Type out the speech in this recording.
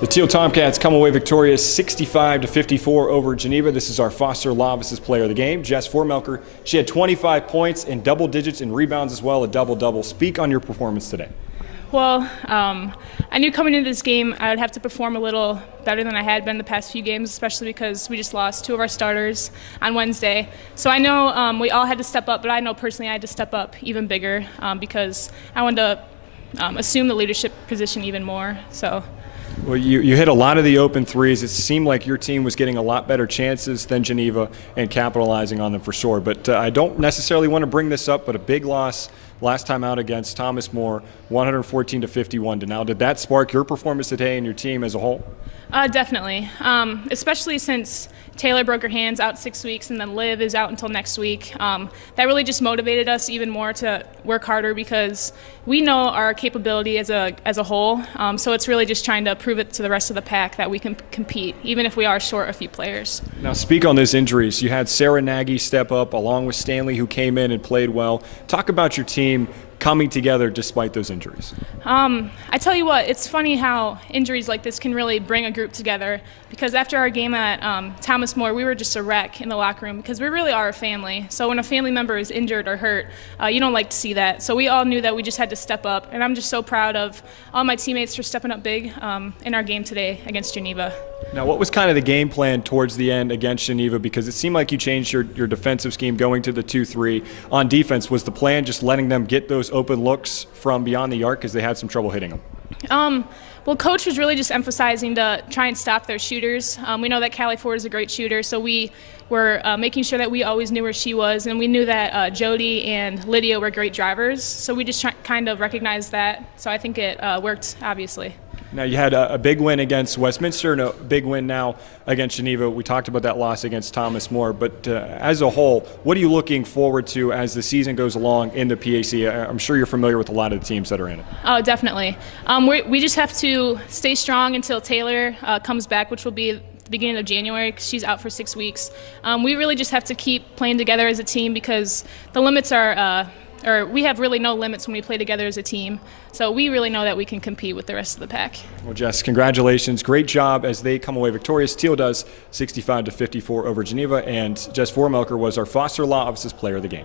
The Thiel Tomcats come away victorious 65-54 over Geneva. This is our Foster Lovis's player of the game, Jess Vormelker. She had 25 points and double digits in rebounds as well, a double-double. Speak on your performance today. Well, I knew coming into this game I would have to perform a little better than I had been the past few games, especially because we just lost two of our starters on Wednesday. So I know we all had to step up, but I know personally I had to step up even bigger because I wanted to assume the leadership position even more. Well, you hit a lot of the open threes. It seemed like your team was getting a lot better chances than Geneva and capitalizing on them for sure. But I don't necessarily want to bring this up, but a big loss last time out against Thomas More, 114-51. Now, did that spark your performance today and your team as a whole? Definitely, especially since Taylor broke her hands out 6 weeks and then Liv is out until next week. That really just motivated us even more to work harder because we know our capability as a whole. So it's really just trying to prove it to the rest of the pack that we can compete, even if we are short a few players. Now, speak on those injuries. You had Sarah Nagy step up along with Stanley, who came in and played well. Talk about your team coming together despite those injuries. I tell you what, it's funny how injuries like this can really bring a group together, because after our game at Thomas More, we were just a wreck in the locker room because we really are a family. So when a family member is injured or hurt, you don't like to see that. So we all knew that we just had to step up, and I'm just so proud of all my teammates for stepping up big in our game today against Geneva. Now, what was kind of the game plan towards the end against Geneva? Because it seemed like you changed your defensive scheme going to the 2-3. On defense, was the plan just letting them get those open looks from beyond the arc because they had some trouble hitting them? Well, Coach was really just emphasizing to try and stop their shooters. We know that Callie Ford is a great shooter, so we were making sure that we always knew where she was, and we knew that Jody and Lydia were great drivers, so we just kind of recognized that. So I think it worked, obviously. Now, you had a big win against Westminster and a big win now against Geneva. We talked about that loss against Thomas More, but as a whole, what are you looking forward to as the season goes along in the PAC? I'm sure you're familiar with a lot of the teams that are in it. Oh, definitely. We just have to stay strong until Taylor comes back, which will be the beginning of January because she's out for 6 weeks. We really just have to keep playing together as a team because the limits are we have really no limits when we play together as a team. So we really know that we can compete with the rest of the pack. Well, Jess, congratulations. Great job as they come away victorious. Thiel does 65-54 over Geneva, and Jess Vormelker was our Foster Lovis's player of the game.